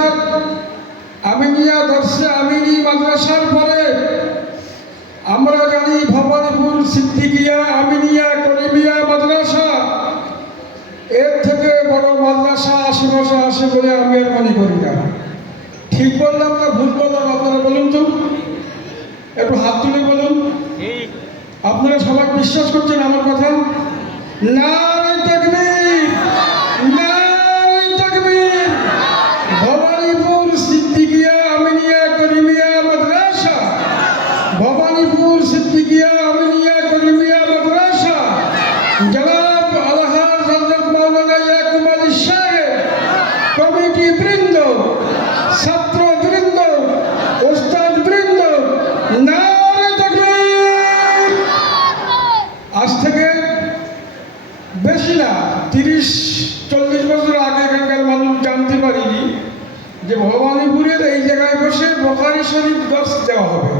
মিশনার আমিনিয়া দর্শে আমিনী মাদ্রাসার পরে আমরা জানি ভবানীপুর সিদ্দিকিয়া আমিনিয়া করিমিয়া মাদ্রাসা, এর থেকে বড় মাদ্রাসা আশেপাশে আসে বলে আমি আর মনে করি না। ঠিক বললাম না ভুল বললাম? আপনারা বলুন তো, একটু হাত তুলে বলুন। আপনারা সবাই বিশ্বাস করছেন আমার কথা? নারে তাকবীর, নারে তাকবীর। ভবানীপুর সিদ্দিকিয়া আমিনিয়া করিমিয়া মাদ্রাসা, ভবানীপুর সিদ্দিকিয়া আমিনিয়া করিমিয়া মাদ্রাসা, জনাব আলহাজ হযরত মাওলানা ইয়াকুব আলী সাহেব, কমিটি বৃন্দ, ছাত্র বৃন্দ, ওস্তাদ বৃন্দ, নারে তাকবীর। আজ থেকে বেশি না 30-40 বছর আগে এখানকার মানুষ জানতে পারিনি যে ভবানীপুরের এই জায়গায় বসে বুখারী শরীফ দর্স দেওয়া হবে।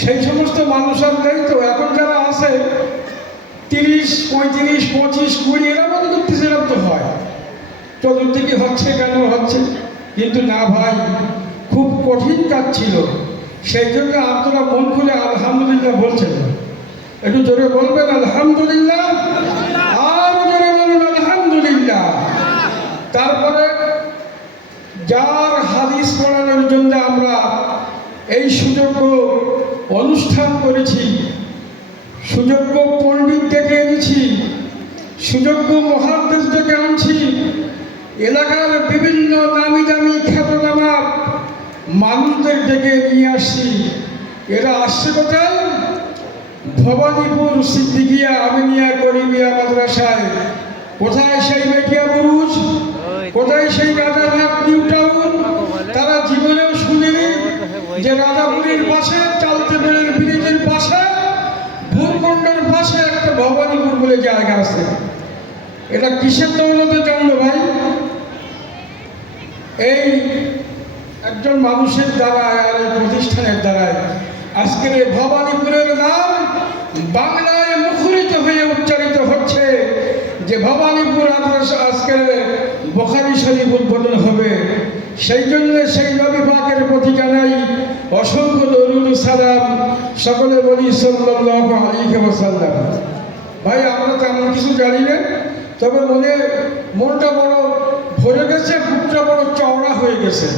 সেই সমস্ত মানুষ আর নেই তো। এখন যারা আছে 30, 35, 25, 20 এরা মনে করতেছে এরকম তো হয়, চতুর্দিকে হচ্ছে কেন হচ্ছে, কিন্তু না ভাই, খুব কঠিন কাজ ছিল। সেই জন্য আপনারা মন খুলে আলহামদুলিল্লাহ বলছেন। একটু জোরে বলবেন আলহামদুলিল্লাহ, আর জোরে বলুন আলহামদুলিল্লাহ। তারপরে যার হাদিস পড়ানোর জন্য আমরা এই সুযোগ্য অনুষ্ঠান করেছি, সুযোগ্য পণ্ডিত ডেকে এনেছি, সুযোগ্য মুহাদ্দিস ডেকে আনছি, এলাকার বিভিন্ন নামি দামি খ্যাতনামা মানুষদের ডেকে নিয়ে আসছি। এরা আসছে কোথায়? ভবানীপুর সিদ্দিকিয়া আমিনিয়া করিমিয়া মাদ্রাসায়। কোথায় সেই মেটিয়া বুরুজ, কোথায় সেই রাজারহাট নিউ টাউন? তারা জীবনেও শুনেনি যে রাজাপুরের পাশে, চালতেপুরের ব্রিজের পাশে, ভূরকুণ্ডের পাশে একটা ভবানীপুর বলে জায়গা আছে। এটা কিসের দৌলতে জানলো ভাই? এই একজন মানুষের দ্বারায় আর এই প্রতিষ্ঠানের দ্বারায় আজকের এই ভবানীপুরের নাম বাংলায় মুখরিত হয়ে উচ্চারিত হচ্ছে যে ভবানীপুর আজকের বুখারী শরীফ উদ্বোধন হবে। সেই জন্য সেই নবী পাকের প্রতি জানাই অসংখ্য দরুদ সালাম। সকলে বলি সাল্লাল্লাহু আলাইহি ওয়াসাল্লাম। ভাই আমরা তেমন কিছু জানি না, তবে মনটা বড় ভরে গেছে, বুকটা বড় চওড়া হয়ে গেছে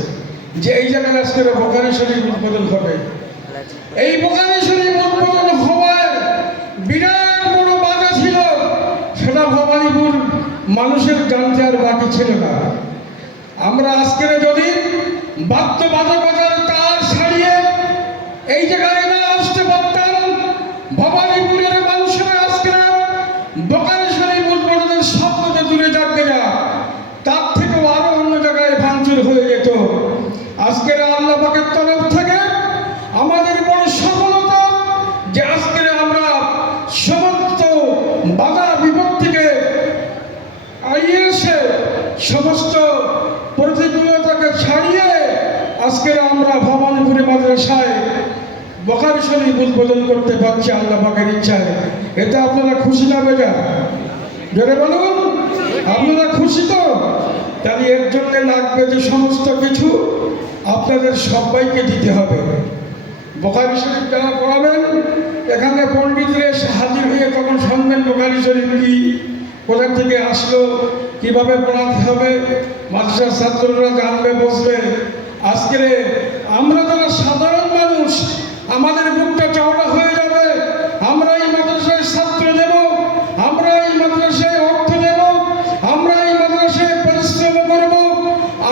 যে এই জায়গায় আজকের বুখারী শরীফ উদ্বোধন হবে। এই বুখারী শরীফ উদ্বোধন হওয়ার বিরাট বড় বাধা ছিল, সেটা ভবানীপুর মানুষের জানতে আর বাকি ছিল না। আমরা আজকের যদি বাধ্যবাধকতার তার ছাড়িয়ে এই জায়গায় না আসতে পারতাম, ভবানীপুরের মানুষেরা আজকে বুখারী শরীফ উদ্বোধনের স্বপ্নতে দূরে যাবে না, তার থেকেও আরো অন্য জায়গায় ভাঙচুর হয়ে যেত। আজকের আল্লাহ পাকের তরফ থেকে আমাদের বড় সফলতা যে আজকের আমরা সমস্ত বাধা বিপত্তিকে এড়িয়ে এসে, সমস্ত প্রতিকূলতাকে ছাড়িয়ে আজকের আমরা ভবানীপুরে মাদ্রাসায় বুখারী শরীফ উদ্বোধন করতে পারছি আল্লাহ পাকের ইচ্ছায়। এতে আপনারা খুশি না বেজা? জোরে বলুন, আপনারা খুশি তো? তাহলে এর জন্য লাগবে যে সমস্ত কিছু আপনাদের সবাইকে দিতে হবে। বুখারী শরীফ যারা পড়াবেন, এখানে পণ্ডিতরা এসে হাজির হয়ে তখন শুনবেন বুখারী শরীফ কি, কোথা থেকে আসলো, কিভাবে পড়াতে হবে, মাদ্রাসার ছাত্ররা জানবে, বসবে। আজকে আমরা যারা সাধারণ মানুষ, আমাদের বুকটা চওড়া হয়ে যাবে। আমরা এই মাদ্রাসায় ছাত্র দেব, আমরা এই মাদ্রাসায় অর্থ দেব, আমরা এই মাদ্রাসায় পরিশ্রম করব,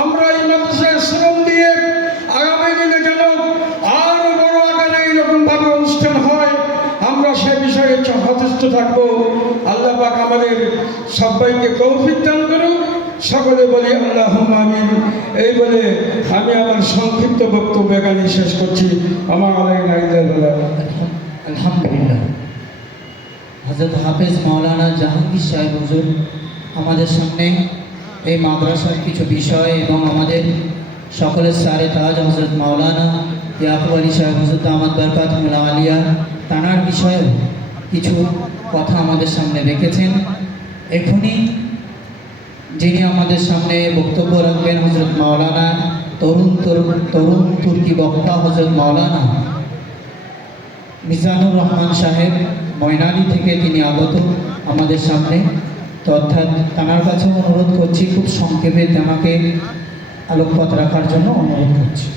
আমরা এই মাদ্রাসায় শ্রম দিয়ে আগামী দিনে যেন আরো বড় আকারে এইরকম ভাবে অনুষ্ঠান হয়, আমরা সে বিষয়ে সচেষ্ট থাকবো। আল্লাহ পাক আমাদের সবাইকে তৌফিক দান করুন। সকলে বলি আল্লাহুম্মা আমিন। এই বলে আমি আমার সংক্ষিপ্ত বক্তব্য এখানে শেষ করছি। আমার আলহামদুলিল্লাহ। হযরত হাফেজ মাওলানা জাহাঙ্গীর সাহেব হুজুর আমাদের সামনে এই মাদ্রাসার কিছু বিষয় এবং আমাদের সকলের সারে তাজ হযরত মাওলানা ইয়াকুব আলী সাহেব হুজুর দামাত বরকাতুল আলিয়া তানার বিষয়ে কিছু কথা আমাদের সামনে রেখেছেন। এখনই যিনি আমাদের সামনে বক্তব্য রাখবেন হজরত মাওলানা তরুণ তুর্কি বক্তা হজরত মাওলানা মিজানুর রহমান সাহেব ময়নালী থেকে তিনি আগত আমাদের সামনে। তো অর্থাৎ তাঁর কাছে অনুরোধ করছি খুব সংক্ষেপে তাঁকে আলোকপাত রাখার জন্য অনুরোধ করছি।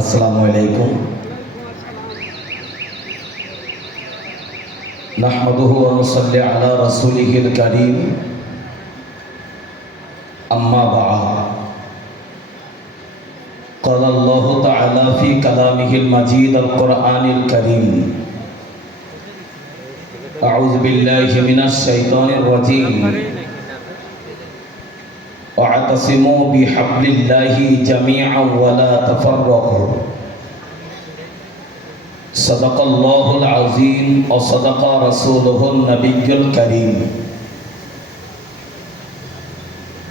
আসসালামু আলাইকুম। নাহমাদুহু ওয়া নুসাল্লি আলা রাসূলিহিল কারীম। আম্মা বা'দ। قال الله تعالى في كلامه المجيد القرآن الكريم أعوذ بالله من الشيطان الرجيم واعتصموا بحبل الله جميعا ولا تفرقوا صدق الله العظيم وصدق رسوله النبي الكريم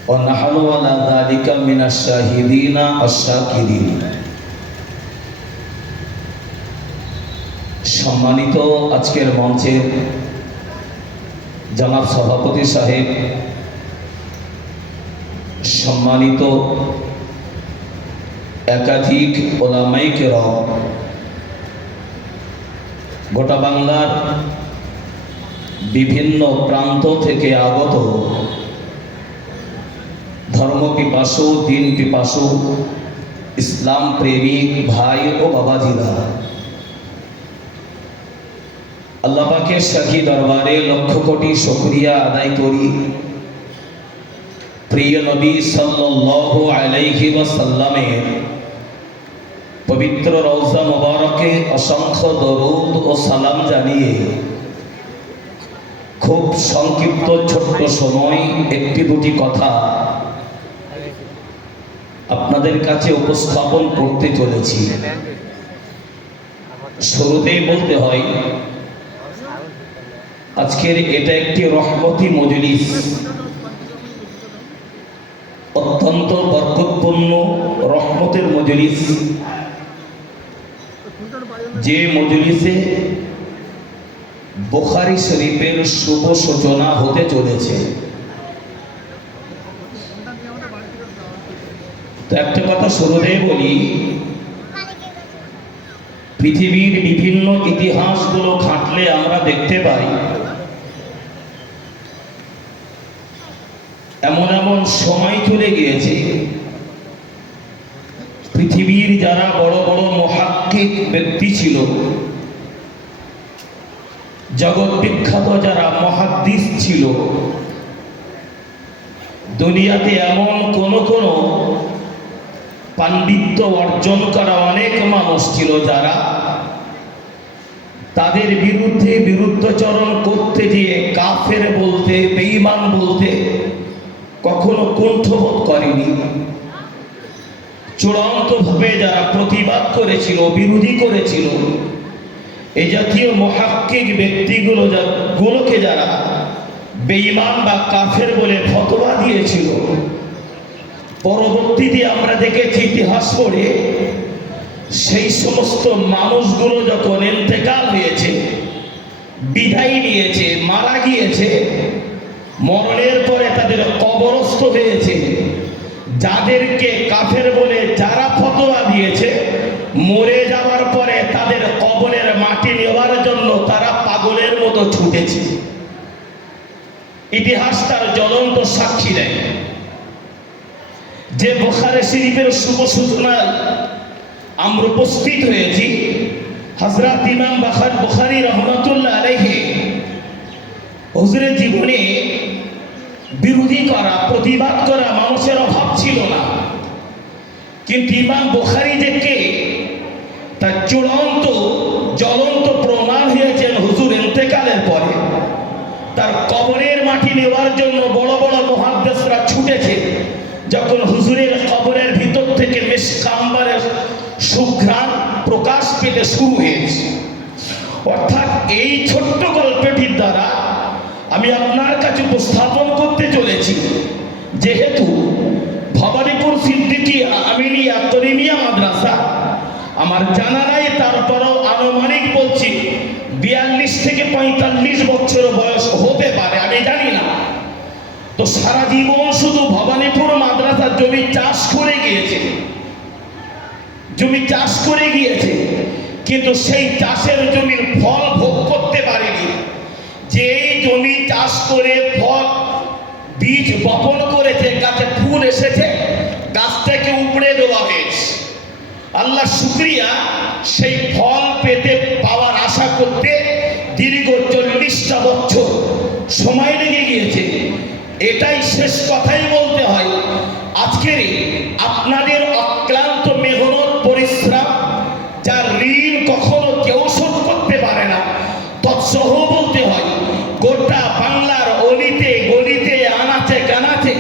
ونحن على ذلك من الشاهدين الشاكرين। সম্মানিত আজকের মঞ্চের জনাব সভাপতি সাহেব, সম্মানিত একাধিক ওলামায়ে কেরাম, গোটা বাংলার বিভিন্ন প্রান্ত থেকে আগত ধর্ম পিপাসু, দিন পিপাসু, ইসলাম প্রেমিক ভাই ও বাবাজিরা, আল্লাহ পাকের শাহী দরবারে লক্ষ কোটি শুকরিয়া আদায় করি প্রিয় নবী সাল্লাল্লাহু আলাইহি ওয়াসাল্লামের পবিত্র রওজা মুবারকে অসংখ্য দরুদ ও সালাম জানিয়ে খুব সংক্ষিপ্ত ছোট্ট সময় একটি দুটি কথা আপনাদের কাছে উপস্থাপন করতে চলেছি। শুরুতেই বলতে হয় আজকের এটা একটি রহমতি মজলিস, অত্যন্ত বরকতপূর্ণ রহমতের মজলিস, যে মজলিসে বুখারী শরীফের শুভ সূচনা হতে চলেছে। তো একটা কথা শুরুতেই বলি, পৃথিবীর বিভিন্ন ইতিহাসগুলো ঘাঁটলে আমরা দেখতে পাই এমন এমন সময় চলে গিয়েছে পৃথিবীর যারা বড় বড় মুহাক্কিক ব্যক্তি ছিল, জগৎ বিখ্যাত যারা মুহাদ্দিস ছিল, দুনিয়াতে এমন কোন পাণ্ডিত্য অর্জন করা অনেক মানুষ ছিল যারা তাদের বিরুদ্ধে বিরুদ্ধাচরণ করতে গিয়ে কাফের বলতে, বেঈমান বলতে কখনো কুণ্ঠবোধ করেনি। চূড়ান্তভাবে যারা প্রতিবাদ করেছিল, বিরোধী করেছিল, এই জাতীয় মুহাক্কিক ব্যক্তিগুলোকে যারা বেঈমান বা কাফের বলে ফতোয়া দিয়েছিল, পরবর্তীতে আমরা দেখেছি ইতিহাস পড়ে সেই সমস্ত মানুষগুলো যখন ইন্তেকাল হয়েছে, বিদায় নিয়েছে, মারা গিয়েছে, মরণের পরে তাদের কবরস্থ হয়েছে, যাদেরকে কাফের বলে যারা ফতোয়া দিয়েছে, মরে যাওয়ার পরে তাদের কবরের মাটি নেওয়ার জন্য তারা পাগলের মতো ছুটেছে। ইতিহাস তার জ্বলন্ত সাক্ষী দেয় যে বুখারী শরীফের শুভ সূচনায় আমরা উপস্থিত হয়েছি। হযরত ইমাম বুখারী রাহমাতুল্লাহ আলাইহি হুজুরের জীবনে বিরোধী করা, প্রতিবাদ করা মানুষের অভাব ছিল না, কিন্তু ইমাম বুখারী যে কে তার চূড়ান্ত জ্বলন্ত প্রমাণ হয়েছেন হুজুর ইন্তেকালের পরে। তার কবরের মাটি নেওয়ার জন্য বড় বড় মুহাদ্দিসরা ছুটেছে। যখন হুজুরের কবরের ভিতর থেকে মিশক আম্বরের সুঘ্রাণ প্রকাশ পেতে শুরু হয়েছে। অর্থাৎ এই ছোট্ট গল্পটির দ্বারা আমি আপনার কাছে উপস্থাপন করতে চলেছি, যেহেতু ভবানীপুর সিদ্দিকিয়া আমিনিয়া তরিমিয়া মাদ্রাসা আমার জানা নাই, তারপরেও আনুমানিক বলছি 42 থেকে 45 বছর বয়স হতে পারে, আমি জানি না। তো সারা জীবন শুধু ভবানীপুর মাদ্রাসার জমি চাষ করে গিয়েছে, কিন্তু সেই চাষের জমির ফল ভোগ করতে পারেনি। যেই জমি চাষ করে ফল বীজ বপন করেছে, গাছে ফুল এসেছে, গাছটাকে উপড়ে দেওয়া হয়েছে। আল্লাহ শুকরিয়া, সেই ফল পেতে পাওয়ার আশা করতে দীর্ঘ 40টা বছর সময় লেগে গিয়েছে। এটাই শেষ কথাই বলতে হয়। আজকের আপনাদের অক্লান্ত মেহনত পরিশ্রম, যার ঋণ কখনো কেউ শোধ করতে পারে না, তৎসহ বলতে হয় গোটা বাংলার অলিতে গলিতে আনাচে কানাচে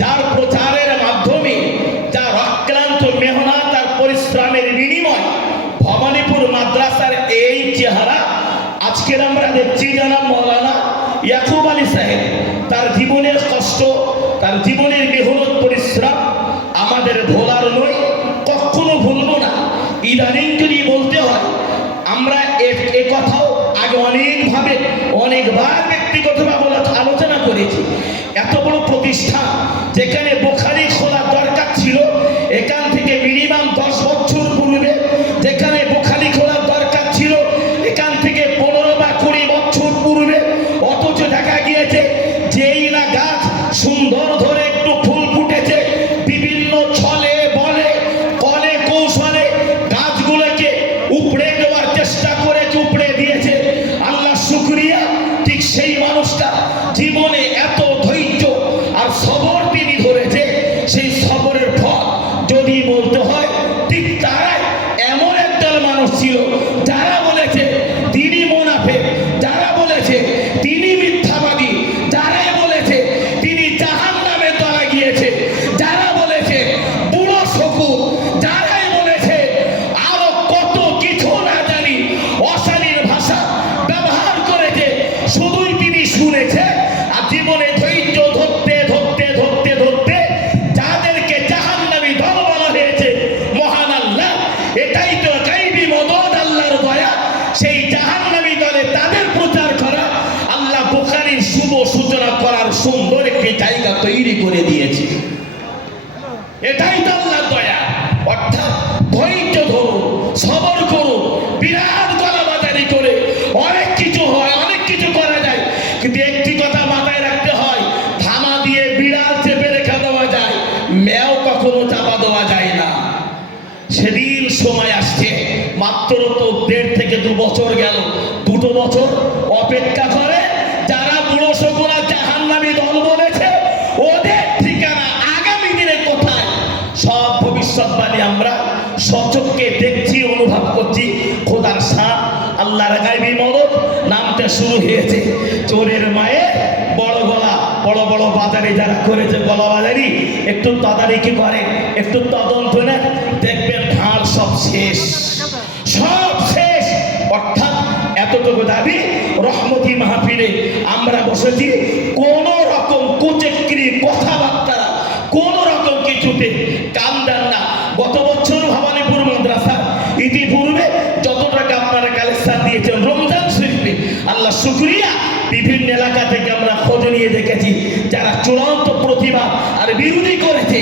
যার প্রচারের মাধ্যমে, যার অক্লান্ত মেহনত আর পরিশ্রমের বিনিময় ভবানীপুর মাদ্রাসার এই চেহারা আজকের আমরা দেখছি। জানাব মৌলানা ইয়াকুব আলী সাহেব, তার জীবনের কষ্ট, তার জীবনের মেহনত পরিশ্রম আমাদের ভোলার নয়, কখনো ভুলবো না। ইদানিং যদি বলতে হয়, আমরা এ কথাও আগে অনেকবার ব্যক্তিগতভাবে আলোচনা করেছি। এত বড় প্রতিষ্ঠান, যেখানে বুখারী খোলা দরকার ছিল, এখান থেকে মিনিমাম 10 বছর পূর্বে যেখানে বুখারী খোলার দরকার ছিল, এখান থেকে 15 বা 20 বছর পূর্বে, অথচ দেখা গিয়েছে যেই না গাছ সুন্দর ধরে একটু ফুল ফুটেছে, বিভিন্ন ছলে বলে কলে কৌশলে গাছগুলোকে উপড়ে দেওয়ার চেষ্টা করেছে, উপড়ে দিয়েছে। আল্লাহ শুকরিয়া, ঠিক সেই মানুষটা জীবনে এত ধৈর্য আর সবর তিনি ধরেছে, সেই সবরের ফল যদি বলতে হয়, ঠিক তারাই এমন একদল মানুষ ছিল যারা বলেছে তিনি মুনাফিক, যারা বলেছে তিনি মিথ্যাবাদী, যারাই বলেছে তিনি জাহান্নামের তলা গিয়েছে, যারা বলেছে বুড়ো শকুর, যারাই বলেছে আরো কত কিছু না জানি অশালীন ভাষা ব্যবহার করেছে, শুধুই তিনি শুনেছে। আর জীবনে ধৈর্য ধরতে ধরতে ধরতে ধরতে যাদেরকে জাহান্নামী দল বলা হয়েছে, মহান আল্লাহ, এটাই তো গায়বী মদদ, আল্লাহর দয়া। সেই জাহান্নামী দলে তাদের প্রচার করা, আল্লাহ বুখারীর শুভ সূচনা করার সুন্দর একটি জায়গা তৈরি করে দিয়েছে। এটাই তো আল্লাহর দয়া। অর্থাৎ ধৈর্য ধরুন, সবর করুন, বিরাট গলাবাজারি করে অনেক কিছু হয়, অনেক কিছু করা যায়, কিন্তু একটি কথা মাথায় রাখতে হয়, ধামা দিয়ে বিড়াল চেপে রেখে দেওয়া যায়, ম্যাও কখনো চাপা দেওয়া যায় না। সেদিন সময় আসছে, মাত্র তো 1.5 থেকে 2 বছর গেল, 2 বছর অপেক্ষা করে যারা বুড়ো শকুরা জাহান্নামী দল বলেছে, ওদের ঠিকানা আগামী দিনে কোথায়, সব ভবিষ্যৎবাণী আমরা সচক্ষে দেখছি, অনুভব করছি। খোদার সাথ, আল্লাহর গায়বী মদদ নামতে শুরু হয়েছে। চোরের মায়ের বড় গলা, বড় বড় বাজারে যারা করেছে গলা বাজারি, একটু তদারকি করে, একটু তদন্ত নেন, দেখবেন ঢাল সব শেষ, সব শেষ। অর্থাৎ এতটুকু দাবি, রহমতি মাহফিলে আমরা বসেছি, কোন রকম কুচক্রি কথাবার্তা, কোন রকম কিছুতে কান দেন না। গত বছর ভবানীপুর মাদ্রাসা ইতিপূর্বে যত টাকা আপনারা কালেকশন দিয়েছেন রমজান শরীফে, আল্লাহ শুকরিয়া, বিভিন্ন এলাকা থেকে আমরা খোঁজ নিয়ে দেখেছি যারা চূড়ান্ত প্রতিবাদ আর বিরোধী করেছে,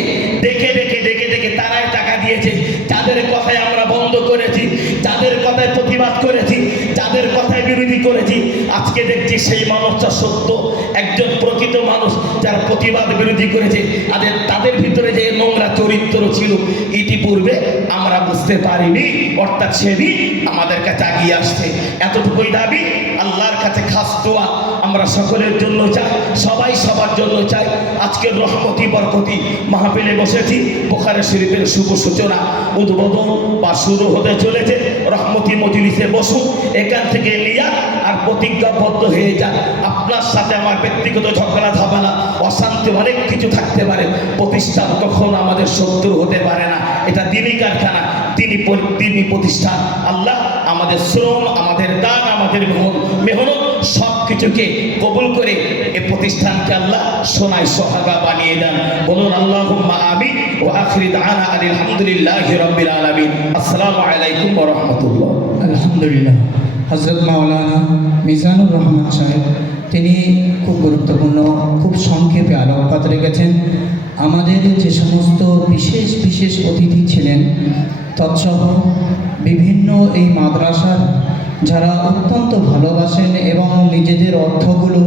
দেখে দেখে দেখে দেখে তারাই টাকা দিয়েছে। যাদের কথায় আমরা বন্ধ করেছি, যাদের কথায় প্রতিবাদ করেছি, যাদের কথায় বিরোধী করেছি, আজকে দেখছি সেই মানুষটা সত্য একজন প্রকৃত মানুষ, যারা প্রতিবাদ বিরোধী করেছে, তাদের ভিতরে যে নোংরা চরিত্র ছিল ইতিপূর্বে আমরা বুঝতে পারিনি। অর্থাৎ সেদিন আমাদের কাছে আগিয়ে আসছে। এতটুকুই দাবি, আল্লাহর কাছে খাস দোয়া আমরা সকলের জন্য চাই, সবাই সবার জন্য চাই। আজকের রহমতি বরকতি মাহফিলে বসেছি, বুখারী শরীফের শুভ সূচনা উদ্বোধন বা শুরু হতে চলেছে। রহমতি মজলিসে বসুন, এখান থেকে নিয়া আর প্রতিজ্ঞাবদ্ধ হয়ে যান। আপনার সাথে আমার ব্যক্তিগত ঝগড়া ঝামেলা অশান্তি অনেক কিছু থাকতে পারে, প্রতিষ্ঠান কখনো আমাদের শত্রু হতে পারে না। এটা দিনই কারখানা, দিনই প্রতিষ্ঠান। আল্লাহ আমাদের শ্রম, আমাদের দান, আমাদের মেহনত সব কিছুকে কবুল করে এই প্রতিষ্ঠানকে আল্লাহ সোনায় সোহাগা বানিয়ে দেন। বলুন আল্লাহুম্মা আমিন। ওয়া আখিরি দাওয়ানা আলহামদুলিল্লাহি রাব্বিল আলামিন। আসসালামু আলাইকুম ওয়া রাহমাতুল্লাহ। আলহামদুলিল্লাহ। হযরত মাওলানা মিজানুর রহমান সাহেব তিনি খুব গুরুত্বপূর্ণ, খুব সংক্ষেপে আলোকপাত রেখেছেন। আমাদের যে সমস্ত বিশেষ বিশেষ অতিথি ছিলেন তৎসহ বিভিন্ন এই মাদ্রাসার যারা অত্যন্ত ভালোবাসেন এবং নিজেদের অর্থগুলো